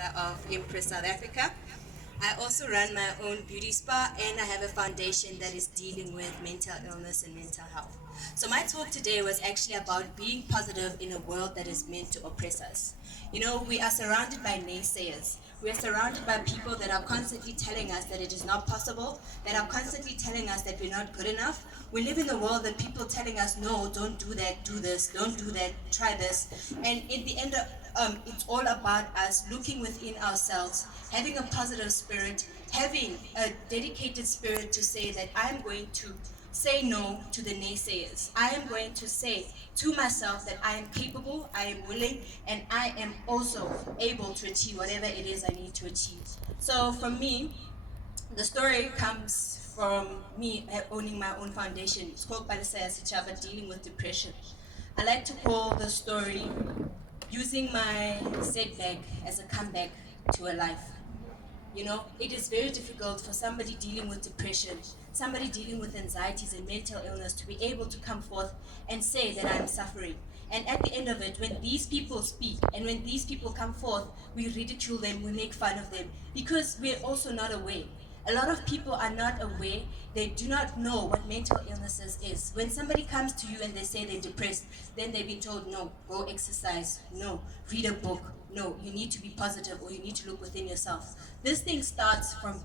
founder of Impress South Africa. I also run my own beauty spa and I have a foundation that is dealing with mental illness and mental health. So my talk today was actually about being positive in a world that is meant to oppress us. You know, we are surrounded by naysayers. We are surrounded by people that are constantly telling us that it is not possible, that are constantly telling us that we're not good enough. We live in a world that people telling us, no, don't do that, do this, don't do that, try this. And in the end, it's all about us looking within ourselves, having a positive spirit, having a dedicated spirit to say that I'm going to say no to the naysayers. I am going to say to myself that I am capable, I am willing, and I am also able to achieve whatever it is I need to achieve. So for me, the story comes from me owning my own foundation. It's called Palisaya Sichaba, dealing with depression. I like to call the story using my setback as a comeback to a life. You know, it is very difficult for somebody dealing with depression, somebody dealing with anxieties and mental illness to be able to come forth and say that I'm suffering. And at the end of it, when these people speak and when these people come forth, we ridicule them, we make fun of them because we're also not aware. A lot of people are not aware. They do not know what mental illnesses is. When somebody comes to you and they say they're depressed, then they've been told, no, go exercise, no, read a book, no, you need to be positive or you need to look within yourself. This thing starts from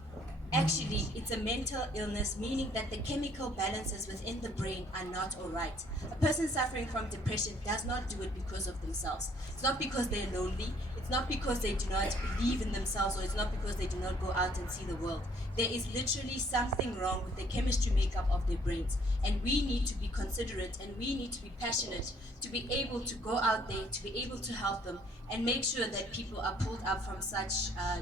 actually, it's a mental illness, meaning that the chemical balances within the brain are not all right. A person suffering from depression does not do it because of themselves. It's not because they're lonely. It's not because they do not believe in themselves, or it's not because they do not go out and see the world. There is literally something wrong with the chemistry makeup of their brains. And we need to be considerate and we need to be passionate to be able to go out there, to be able to help them and make sure that people are pulled up from such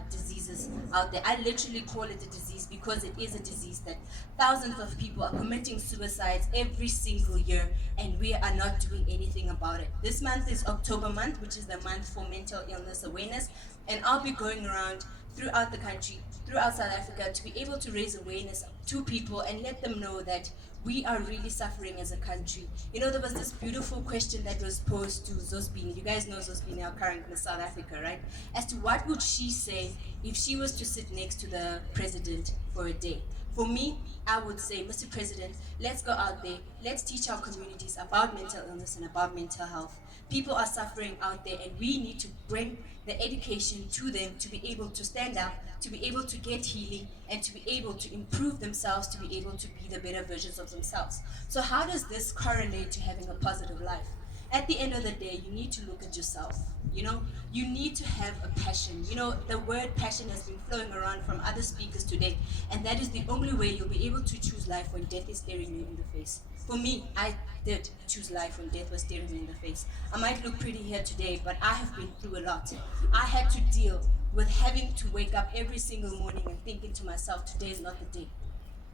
diseases out there. I literally call it a disease because it is a disease that thousands of people are committing suicides every single year and we are not doing anything about it. This month is October month, which is the month for mental illness awareness, and I'll be going around throughout the country, throughout South Africa, to be able to raise awareness to people and let them know that we are really suffering as a country. You know, there was this beautiful question that was posed to Zosbini. You guys know Zosbini, our current Miss South Africa, right? As to what would she say if she was to sit next to the president for a day. For me, I would say, Mr. President, let's go out there, let's teach our communities about mental illness and about mental health. People are suffering out there and we need to bring the education to them to be able to stand up, to be able to get healing, and to be able to improve themselves, to be able to be the better versions of themselves. So how does this correlate to having a positive life? At the end of the day, you need to look at yourself. You know, you need to have a passion. You know, the word passion has been flowing around from other speakers today, and that is the only way you'll be able to choose life when death is staring you in the face. For me, I did choose life when death was staring me in the face. I might look pretty here today, but I have been through a lot. I had to deal with having to wake up every single morning and thinking to myself, today is not the day.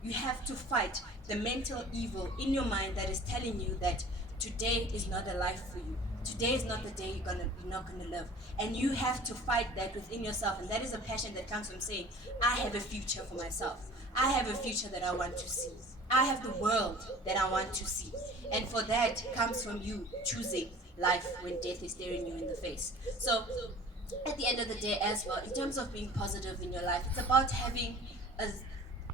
You have to fight the mental evil in your mind that is telling you that today is not a life for you. Today is not the day you're not gonna live. And you have to fight that within yourself. And that is a passion that comes from saying, I have a future for myself. I have a future that I want to see. I have the world that I want to see. And for that comes from you choosing life when death is staring you in the face. So at the end of the day as well, in terms of being positive in your life, it's about having a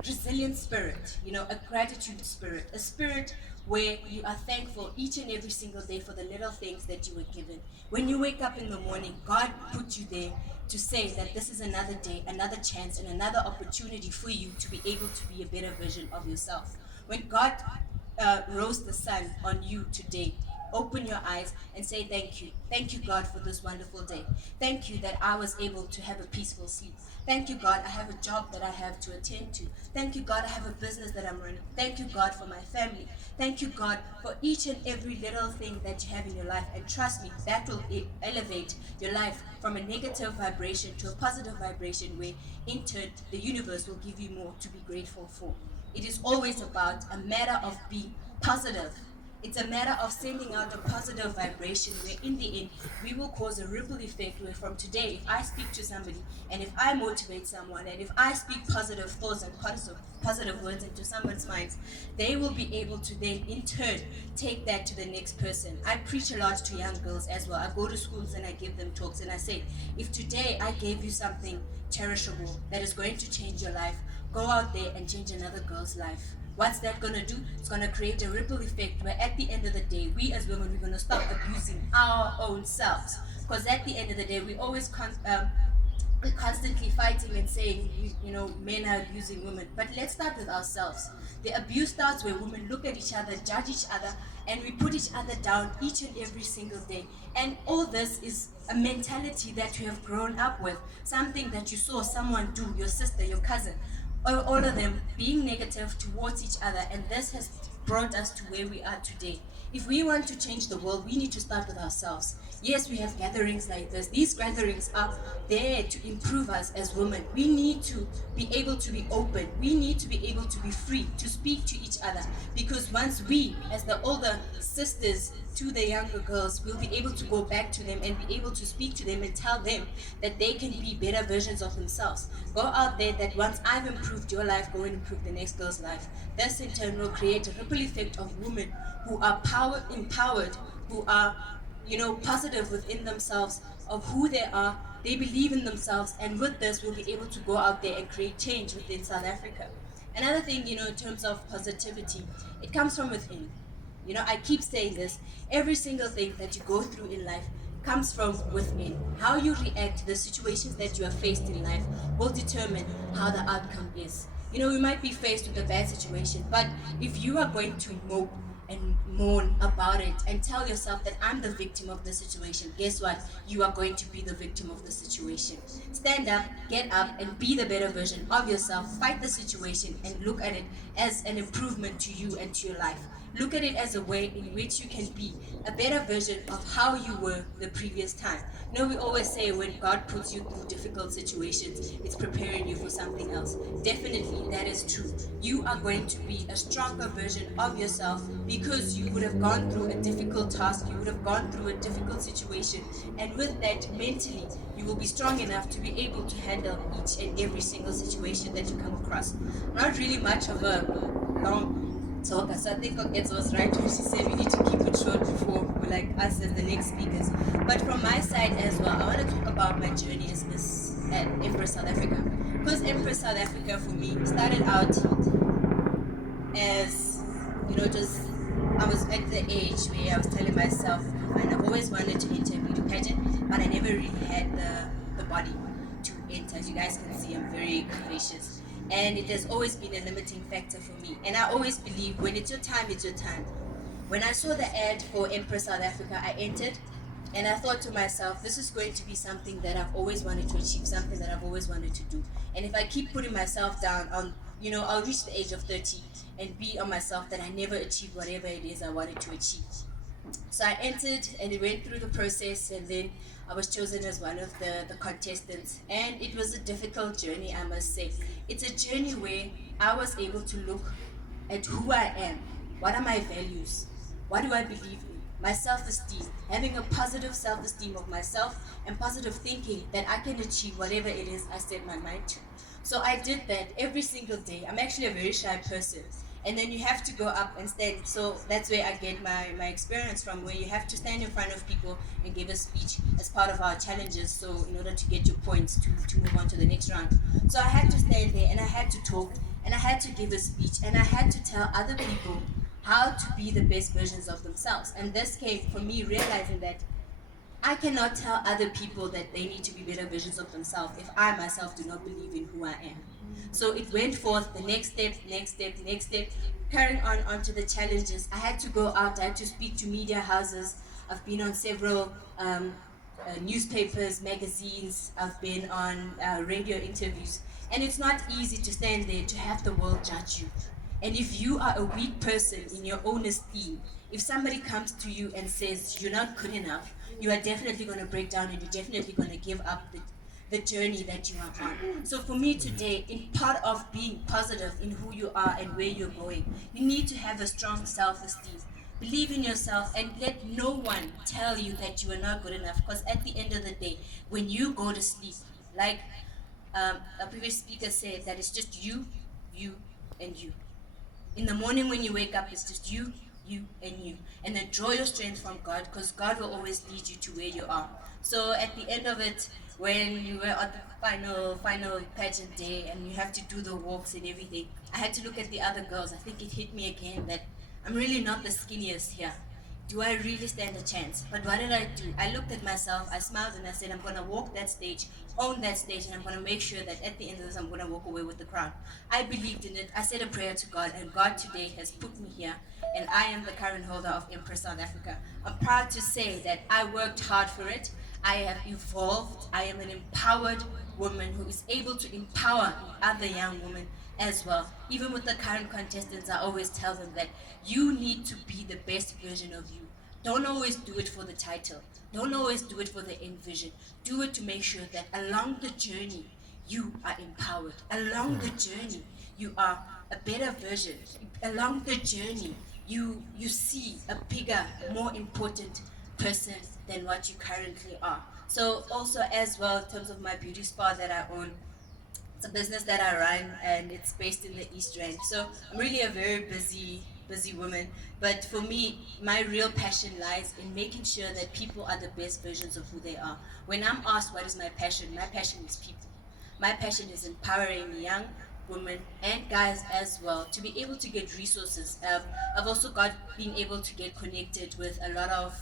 resilient spirit, you know, a gratitude spirit, a spirit where you are thankful each and every single day for the little things that you were given. When you wake up in the morning, God put you there to say that this is another day, another chance, and another opportunity for you to be able to be a better version of yourself. When God rose the sun on you today, open your eyes and say thank you. Thank you, God, for this wonderful day. Thank you that I was able to have a peaceful sleep. Thank you, God, I have a job that I have to attend to. Thank you, God, I have a business that I'm running. Thank you, God, for my family. Thank you, God, for each and every little thing that you have in your life. And trust me, that will elevate your life from a negative vibration to a positive vibration where in turn the universe will give you more to be grateful for. It is always about a matter of being positive. It's a matter of sending out a positive vibration where in the end we will cause a ripple effect where from today if I speak to somebody and if I motivate someone and if I speak positive thoughts and positive words into someone's minds, they will be able to then in turn take that to the next person. I preach a lot to young girls as well. I go to schools and I give them talks and I say, if today I gave you something cherishable that is going to change your life, go out there and change another girl's life. What's that going to do? It's going to create a ripple effect where at the end of the day, we as women, we're going to stop abusing our own selves. Because at the end of the day, we always we're constantly fighting and saying, men are abusing women. But let's start with ourselves. The abuse starts where women look at each other, judge each other, and we put each other down each and every single day. And all this is a mentality that you have grown up with, something that you saw someone do, your sister, your cousin, all of them being negative towards each other, and this has brought us to where we are today. If we want to change the world, we need to start with ourselves. Yes, we have gatherings like this. These gatherings are there to improve us as women. We need to be able to be open. We need to be able to be free to speak to each other. Because once we, as the older sisters to the younger girls, will be able to go back to them and be able to speak to them and tell them that they can be better versions of themselves. Go out there that once I've improved your life, go and improve the next girl's life. This in turn will create a ripple effect of women who are empowered, who are, positive within themselves of who they are. They believe in themselves, and with this, we'll be able to go out there and create change within South Africa. Another thing, in terms of positivity, it comes from within. I keep saying this, every single thing that you go through in life comes from within. How you react to the situations that you are faced in life will determine how the outcome is. We might be faced with a bad situation, but if you are going to mope and moan about it and tell yourself that I'm the victim of the situation, guess what? You are going to be the victim of the situation. Stand up, get up, and be the better version of yourself. Fight the situation and look at it as an improvement to you and to your life. Look at it as a way in which you can be a better version of how you were the previous time. We always say when God puts you through difficult situations, it's preparing you for something else. Definitely, that is true. You are going to be a stronger version of yourself because you would have gone through a difficult task, you would have gone through a difficult situation, and with that, mentally, you will be strong enough to be able to handle each and every single situation that you come across. Not really much of a long talker. So I think Oket was right when she said we need to keep it short before we like us as the next speakers. But from my side as well, I want to talk about my journey as Miss at Empress South Africa. Because Empress South Africa for me started out as, just I was at the age where I was telling myself, and I've always wanted to enter a beauty pageant, but I never really had the body to enter. As you guys can see, I'm very curvaceous. And it has always been a limiting factor for me. And I always believe when it's your time, it's your time. When I saw the ad for Empress South Africa, I entered and I thought to myself, this is going to be something that I've always wanted to achieve, something that I've always wanted to do. And if I keep putting myself down on, I'll reach the age of 30 and be on myself that I never achieved whatever it is I wanted to achieve. So I entered and it went through the process, and then I was chosen as one of the contestants. And it was a difficult journey, I must say. It's a journey where I was able to look at who I am, what are my values, what do I believe in, my self-esteem, having a positive self-esteem of myself and positive thinking that I can achieve whatever it is I set my mind to. So I did that every single day. I'm actually a very shy person. And then you have to go up and stand. So that's where I get my experience from, where you have to stand in front of people and give a speech as part of our challenges. So in order to get your points to move on to the next round. So I had to stand there and I had to talk and I had to give a speech and I had to tell other people how to be the best versions of themselves. And this came from me realizing that I cannot tell other people that they need to be better versions of themselves if I myself do not believe in who I am. So it went forth, the next step, next step, next step, carrying on onto the challenges. I had to go out, I had to speak to media houses. I've been on several newspapers, magazines, I've been on radio interviews. And it's not easy to stand there to have the world judge you. And if you are a weak person in your own esteem, if somebody comes to you and says you're not good enough, you are definitely going to break down and you're definitely going to give up the journey that you are on. So for me today, in part of being positive in who you are and where you're going, you need to have a strong self-esteem. Believe in yourself and let no one tell you that you are not good enough. Because at the end of the day, when you go to sleep, like a previous speaker said, that it's just you, and you. In the morning when you wake up, it's just you, and you. And then draw your strength from God, because God will always lead you to where you are. So at the end of it, when you were at the final pageant day and you have to do the walks and everything, I had to look at the other girls. I think it hit me again that I'm really not the skinniest here. Do I really stand a chance? But what did I do? I looked at myself, I smiled, and I said, I'm going to walk that stage, own that stage, and I'm going to make sure that at the end of this, I'm going to walk away with the crown. I believed in it. I said a prayer to God, and God today has put me here, and I am the current holder of Empress South Africa. I'm proud to say that I worked hard for it. I have evolved. I am an empowered woman who is able to empower other young women as well. Even with the current contestants, I always tell them that you need to be the best version of you. Don't always do it for the title. Don't always do it for the end vision. Do it to make sure that along the journey, you are empowered. Along the journey, you are a better version. Along the journey, you see a bigger, more important person than what you currently are. So also as well, in terms of my beauty spa that I own, it's a business that I run and it's based in the East Rand. So I'm really a very busy woman. But for me, my real passion lies in making sure that people are the best versions of who they are. When I'm asked what is my passion is people. My passion is empowering young women and guys as well to be able to get resources. I've also got been able to get connected with a lot of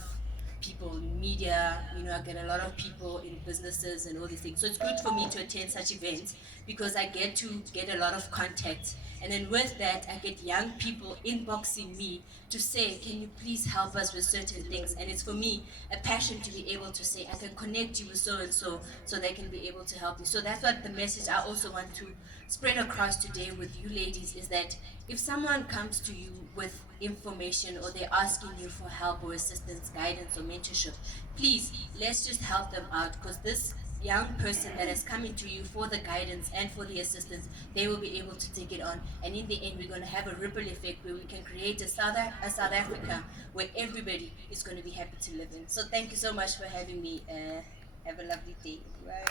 people in media. I get a lot of people in businesses and all these things. So it's good for me to attend such events because I get to get a lot of contacts. And then with that, I get young people inboxing me to say, can you please help us with certain things? And it's for me a passion to be able to say, I can connect you with so and so they can be able to help you. So that's what the message I also want to spread across today with you ladies is that if someone comes to you with information or they're asking you for help or assistance, guidance or mentorship, please let's just help them out, because this young person that is coming to you for the guidance and for the assistance, they will be able to take it on, and in the end we're going to have a ripple effect where we can create a South Africa where everybody is going to be happy to live in. So thank you so much for having me. Have a lovely day. Bye.